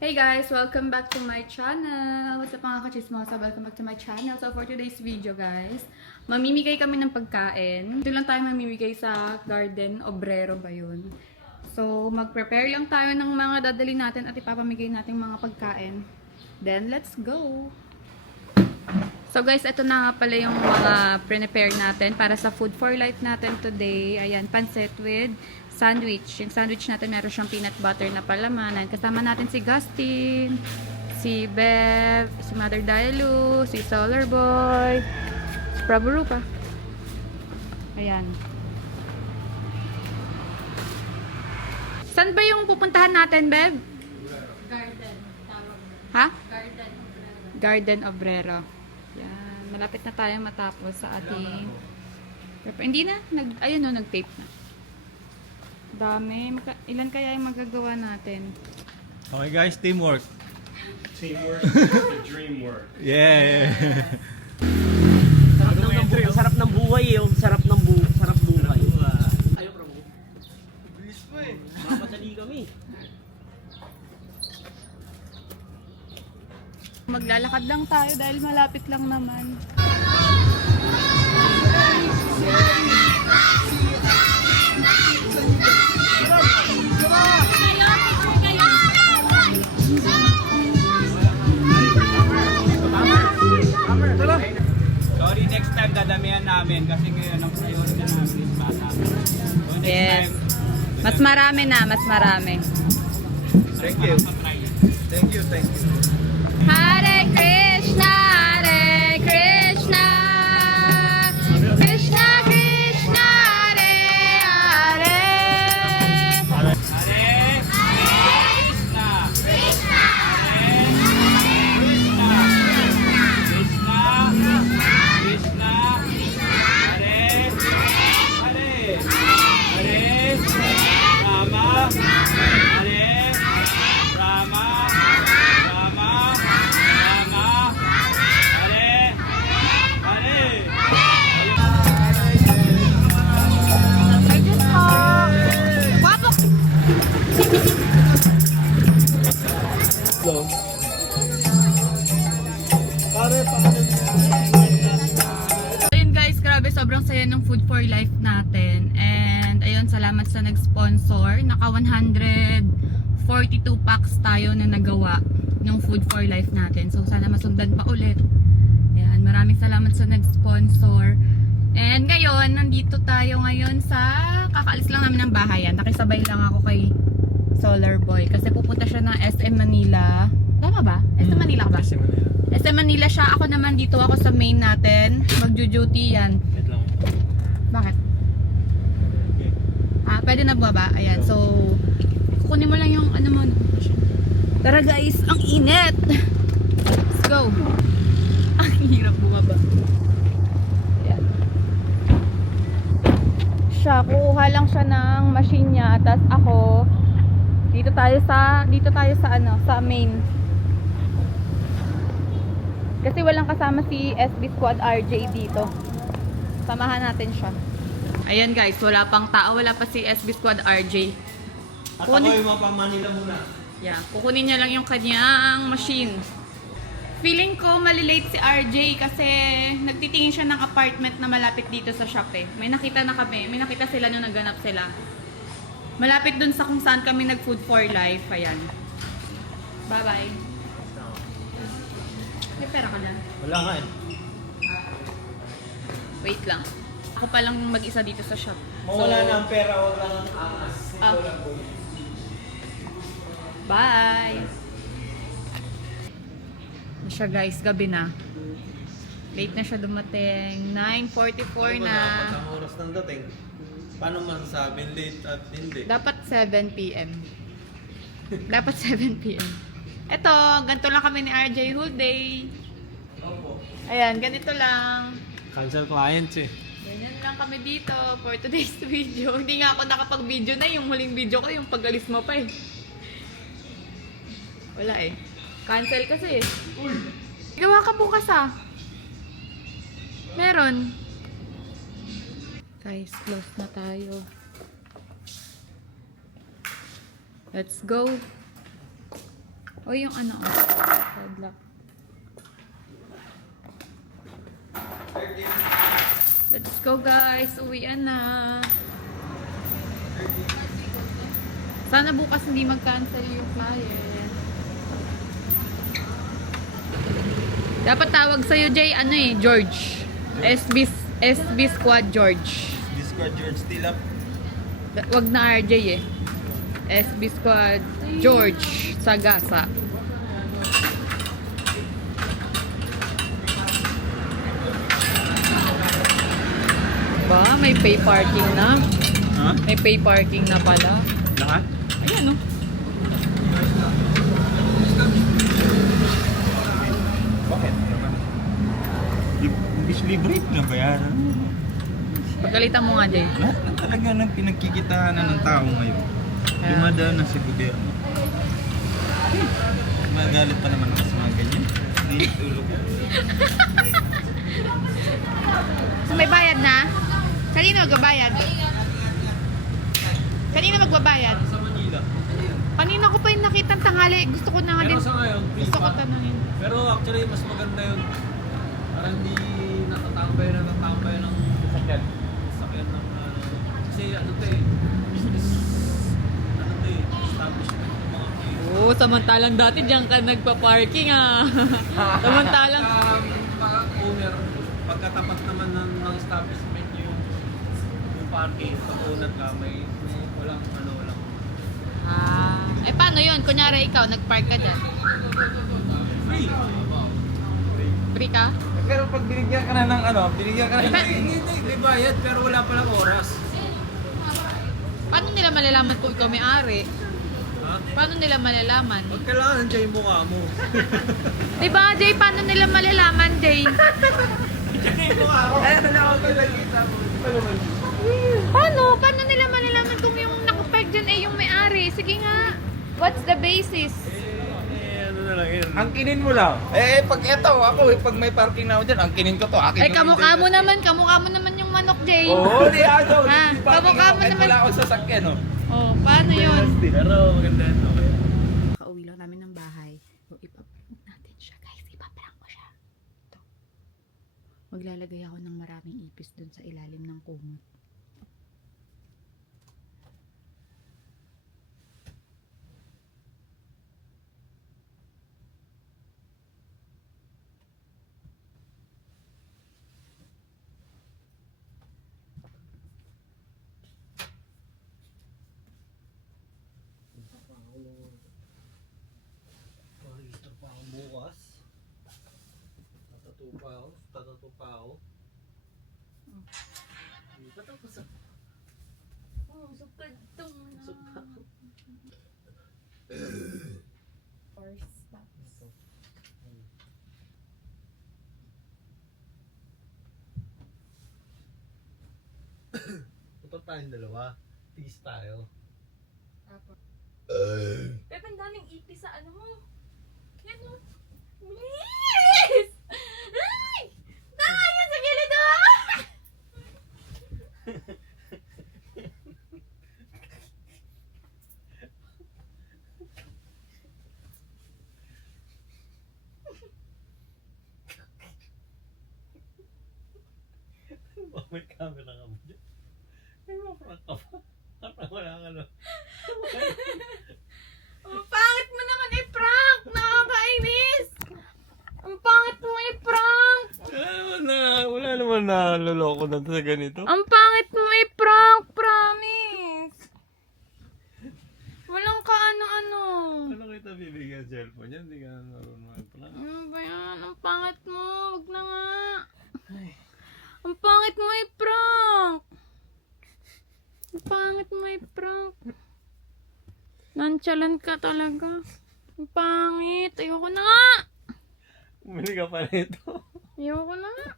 Hey guys! Welcome back to my channel! What's up mga kachismosa? Welcome back to my channel. So for today's video guys, mamimigay kami ng pagkain. Ito lang tayo mamimigay sa Garden Obrero ba yun? So mag-prepare yung tayo ng mga dadali natin at ipapamigay natin mga pagkain. Then let's go! So guys, ito na nga pala yung mga prepare natin para sa Food for Life natin today. Ayan, pancit with sandwich. Yung sandwich natin meron siyang peanut butter na palamanan. Kasama natin si Gustin, si Bev, si Mother Dialu, si Solar Boy, si Prabhu pa. Ayan. Saan ba yung pupuntahan natin, Bev? Garden. Tawag. Ha? Garden. Garden Obrero. Yan. Malapit na tayo matapos sa ating... Hindi na. Ayun o, nag-tape na. Dami. Ilan kaya yung magagawa natin? Okay guys, teamwork. Teamwork is the dream work. Yeah. Sarap ng buhay eh. Sarap buhay. Ayaw pro mo. Bilis po eh. Mamadali kami. Maglalakad lang tayo dahil malapit lang naman. Sorry, next time dadamihan namin kasi ngayon ang priority namin is bata. So next Yes. time, Mas marami na, mas marami. thank you. Thank you, thank you. Hare Krishna, Hare Krishna, Krishna Krishna, Hare Hare. Hare Krishna. Krishna. Hare Krishna. Krishna. Krishna. Hare Hare. Hare Rama. Hare Rama. Rama. Rama. Hare Hare. Ayun guys, grabe sobrang saya ng Food for Life natin. And ayun, salamat sa nag-sponsor. Naka 142 packs tayo na nagawa ng Food for Life natin. So sana masundan pa ulit. Ayan, maraming salamat sa nag-sponsor. And ngayon, nandito tayo ngayon sa kakaalis lang namin ng bahay. Yan. Nakisabay lang ako kay Solar Boy kasi pupunta siya ng SM Manila. Tama ba? SM Manila ka ba? SM Manila siya. Ako naman dito ako sa main natin. Magjo-duty yan. Wait lang. Bakit? Ah, pwede na bumaba. Ayan. So, kukunin mo lang yung ano mo. Tara guys, ang init! Let's go! Ang hirap bumaba. Ayan. Siya, kukuha lang siya ng machine niya. Tapos ako, dito tayo sa ano, sa main. Kasi walang kasama si SB Squad RJ dito. Samahan natin siya. Ayan guys, wala pang tao, wala pa si SB Squad RJ. At ako yung mapang Manila muna. Yeah, kukunin niya lang yung kanyang machine. Feeling ko malilate si RJ kasi nagtitingin siya ng apartment na malapit dito sa shop eh. May nakita na kami, may nakita sila nung nagganap sila. Malapit dun sa kung saan kami nag Food for Life. Ayan. Bye-bye. May pera ka na? Wala nga eh. Wait lang. Ako pa lang mag-isa dito sa shop. Mawala na ang pera, wag lang ang angas. Ah. Bye! Na siya guys, gabi na. Late na siya dumating. 9:44 na. Ang oras ng dating. Paano masasabing late at hindi? Dapat 7 p.m. Dapat 7 p.m. Eto, ganito lang kami ni RJ whole day. Opo. Ayan, ganito lang. Cancel clients eh. Ganyan lang kami dito for today's video. Hindi nga ako nakapag-video na. Yung huling video ko, yung pag-alis mo pa eh. Wala eh. Cancel kasi eh. Gawa ka bukas ah. Meron. Guys, close na tayo. Let's go. O yung ano, padlock. Let's go guys, uwian na. Sana bukas hindi mag-cancel yung client. Dapat tawag sa'yo, Jay, ano eh, George. SB Squad George. Discord George still up. Wag na RJ eh. SB Squad George Sagasa. Ba, may pay parking na. Ha? May pay parking na pala. Lahat? Ayan, no? Bakit? English libre na bayaran. Pagkalitan mo nga, Jay. Lahat na talaga ng pinagkikitahanan ng tao ngayon. Dumadaan na si gobyerno. Magalit pa naman ako sa mga ganyan. Nahitulog. May bayad na? Kanino magbabayad? Kanino magbabayad? Sa Manila. Kanina ko pa yung nakitang tanghali. Gusto ko na nga din. Pero sa ngayon, free Gusto ko pa. tanungin. Pero actually, mas maganda yun. Parang hindi natatambay ng sakyan. Sakyan ng kasi ano to eh, business, ano to eh, establishment ng mga Oo, samantalang dati diyan ka nagpa-parking ah. Samantalang mga owner, pagkatapat naman ng establishment yung parking, pag owner ka, may walang walang. eh paano yun? Kunyari ikaw, nag-park ka dyan. Free! Free ka? Pero pag binigyan ka na ng binigyan ka na Hindi, may bayad, pero wala palang oras. Paano nila malalaman kung ikaw may-ari? Ha? Paano nila malalaman? Pag kailangan nandiyan yung mukha mo. Diba, Jay? Paano nila malalaman, Jay? Ayun na ako nakikita mo. Paano? Paano nila malalaman kung yung nakapark dyan eh yung may-ari? Sige nga. What's the basis? Ano na lang yun. Angkinin mo lang. Pag eto, pag may parking na ako dyan, angkinin ko to. Akin Eh, kamukha mo naman yung manok, Jay. Oo, di ano. Ha? Kamukha mo naman. Wala ako sa sakyan, no? Oh, paano yun? Pero maganda yun, okay. Kauwi lang namin ng bahay. So, ipaprank natin siya, guys. Ipaprank ko siya. Ito. Maglalagay ako ng maraming ipis dun sa ilalim ng kumot. Makikita pa ako bukas. Tatato pa ako. Patapos ako. Oh, sukad tong Punta tayong dalawa. Peace tayo. Pepe, ang daming ipis sa ano mo. Yan o. Bilis! Ay! Tama yan sa gilid o! May camera ka mo dyan. May maprank ka pa. Parang wala ka no. Ang pangit mo naman i-prank! Nakakainis! Ang pangit mo i-prank! Wala naman na loloko na sa ganito. Ang pangit mo i-prank! Promise! Walang kaano-ano. Ano kita bibigyan cellphone yan? Hindi ka marunong mag-prank. Ano ba yan? Ang pangit mo! Huwag na nga! Ang pangit mo i-prank! Ang pangit mo i-prank! Nonchalant ka talaga. Ang pangit! Ayoko na nga! Bumili ka pa nito. Ayoko na nga!